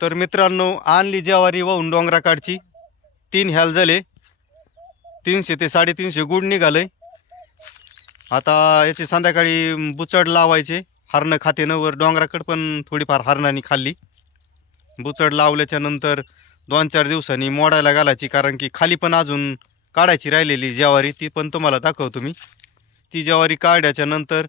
तर मित्रांनो आणली ज्वारी वाहून डोंगराकाडची. तीन ह्याल झाले. तीनशे ते साडेतीनशे गुड निघाले. आता याची संध्याकाळी बुचड लावायचे. हरणं खातेनं वर डोंगराकडं पण थोडीफार हरणानी खाल्ली. बुचड लावल्याच्या नंतर दोन चार दिवसांनी मोडायला घालायची कारण की खाली पण अजून काढायची राहिलेली ज्वारी ती पण तुम्हाला दाखवतो मी. ती ज्वारी काढल्याच्या नंतर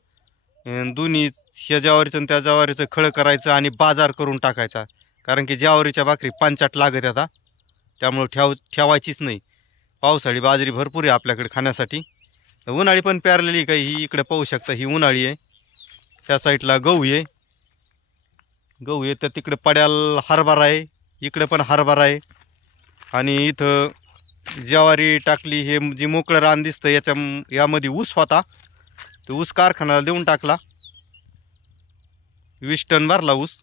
दोन्ही ह्या ज्वारीचं त्या ज्वारीचं खळं करायचं आणि बाजार करून टाकायचा. कारण की ज्यावरीच्या भाकरी पांचाट लागत आता. त्यामुळं ठेव ठेवायचीच नाही. पावसाळी बाजरी भरपूर आहे आपल्याकडे खाण्यासाठी. उन्हाळी पण पेरलेली काही ही इकडे पाहू शकता ही उन्हाळी आहे. त्या साईडला गहू आहे. गहू आहे तर तिकडे पड्याल हरभरा आहे. इकडे पण हरभरा आहे. आणि इथं ज्वारी टाकली हे जी मोकळं रान दिसतं याच्या यामध्ये ऊस होता. तो ऊस कारखान्याला देऊन टाकला. वीस टन भरला ऊस.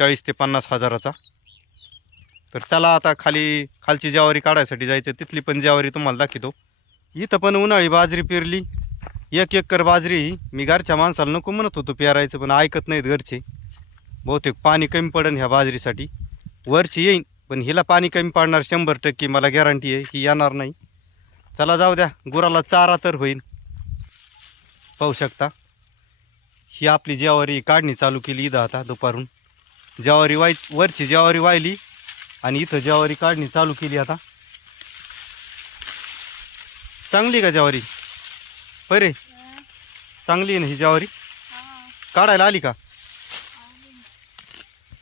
चाळीस ते पन्नास हजाराचा. तर चला आता खाली खालची ज्वारी काढायसाठी जायचं. तिथली पण ज्वारी तुम्हाला दाखवतो. इथं पण उन्हाळी बाजरी पेरली. एक एकर बाजरी ही मी घरच्या माणसाला नको म्हणत होतो पेरायचं पण ऐकत नाहीत घरचे. बहुतेक पाणी कमी पडेल ह्या बाजरीसाठी. वरची येईन पण हिला पाणी कमी पडणार शंभर टक्के मला गॅरंटी आहे ही येणार नाही. चला जाऊ द्या गुराला चारा तर होईल पाहू शकता. ही आपली ज्वारी काढणी चालू केली इथं आता दुपारून. ज्वारी वाय वरची ज्वारी वाहिली आणि इथं ज्वारी काढणी चालू केली आता. चांगली का ज्वारी? बरे चांगली आहे ना ही ज्वारी? काढायला आली का?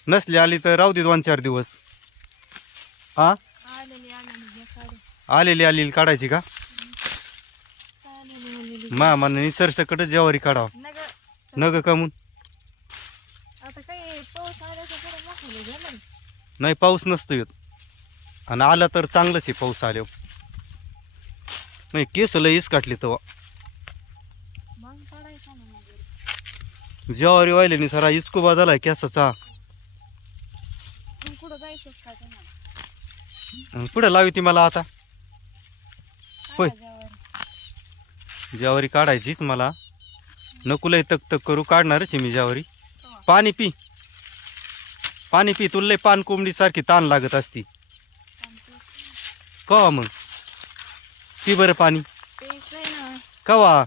नसली आली तर राहू दे दोन चार दिवस. हा आलेली आलेली काढायची का. मा म्हणून सरसकटच ज्वारी काढावं. नग. न ग कमून आता काही पाऊस आल्याचं पुढे दाखवलं घ्या ना नाही पाऊस नसतो येत. आणि आला तर चांगलंच आहे पाऊस आल्यावर. नाही केस लईच काटली तेव्हा मग काढायचा ना मग ज्वारी वाहिल्याने सरा इचकुबा झालाय केसाचा. मग कुठं का तुम्हाला आणि पुढे लावी ती मला आता. होय. काढा काढायचीच मला. नको तक तक करू काढणारच आहे मी ज्यावारी पाणी पी. पाणी पी तुला लय पान कोंबडी सारखी ताण लागत असती. कवा मग? पी बरं पाणी. कवा?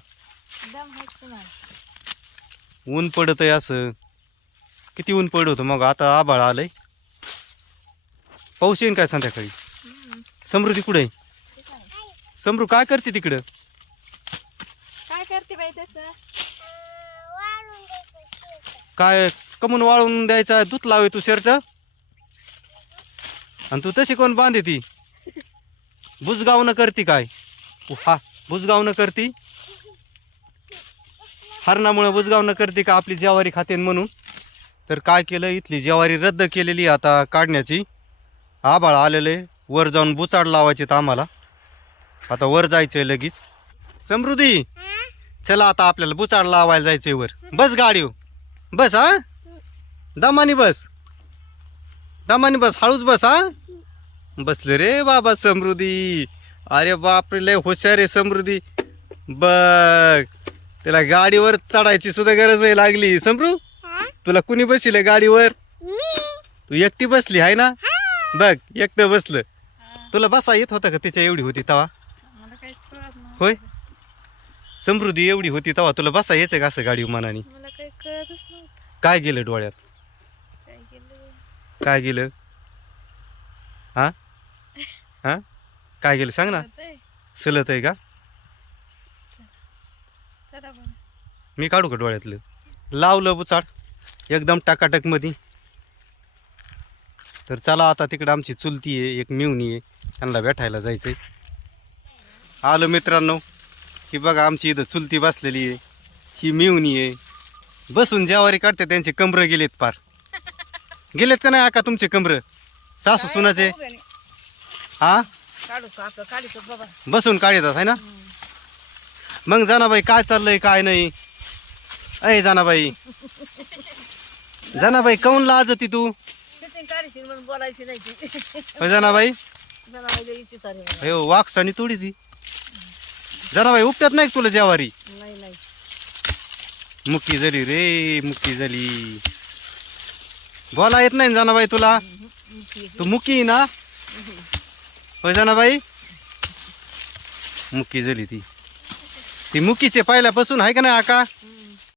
ऊन पडत आहे असं. किती ऊन पडत होतं मग? आता आभाळ आलंय. पाऊस येईन काय संध्याकाळी? समृद्धी कुठे काय? समृ काय करते तिकडं? काय करते बाई तसं? काय कमून वाळून द्यायचा? दूध लावे तू शर्ट. आणि तू तशी कोण बांधे ती? बुजगावनं करती काय? हा बुजगावनं करती? हरणामुळे बुजगावनं करते का आपली ज्वारी खाते म्हणून? तर काय केलं? इथली ज्वारी रद्द केलेली आता काढण्याची. आबाळ आलेले वर जाऊन बुचाड लावायचे आम्हाला. आता वर जायचंय लगेच. समृद्धी! चला आता आपल्याला बुचाड लावायला जायचंय वर. बस गाडी बस हा? दमानी बस. दमानी बस हळूच बस हा? बसले रे बाबा समृद्धी. अरे बापरे लय हुशार आहे समृद्धी. बघ त्याला गाडीवर चढायची सुद्धा गरज नाही लागली. समृ तुला कुणी बसले गाडीवर? तू एकटी बसली आहे ना? बघ एकटं बसलं. तुला बसा येत होता का तिच्या एवढी होती तवा? होय? समृद्धी एवढी होती तवा तुला बसा यायचं का असं गाडी मनाने? मला काही कळतच नव्हतं. काय गेलं डोळ्यात? काय गेलं? हा? हा? काय गेलं सांग ना. कळतंय. सलत आहे का? चला बरं. मी काढू का डोळ्यातलं? लावलं बुचाड एकदम टाकाटकमध्ये तर चला आता तिकडं आमची चुलती आहे एक मिवणी आहे. त्यांना भेटायला जायचंय. आलो मित्रांनो. ही बघा आमची इथं चुलती बसलेली आहे. ही मिवणी आहे. बसून ज्यावारी काढते त्यांचे कमरं गेलेत पार. गेलेत का नाही आका तुमचे कमरं? सासू सुनाचे? हा? का बसून काढतात आहे ना? मग जानाबाई काय चाललंय काय नाही? अय जानाबाई. जानाबाई काऊन लाजती तू? म्हणून बोलायची नाही ती. जानाबाई. अयो वाकसानी तोडी ती. जानाबाई उपट्यात नाही तुला जेवारी? नाही नाही. मुक्की झाली रे मुक्की झाली बोला येत नाही जनाबाई तुला? तू मुकी ना? होय जनाबाई? मुकी झाली ती. ती मुकीचे पहिल्यापासून आहे का नाही आका?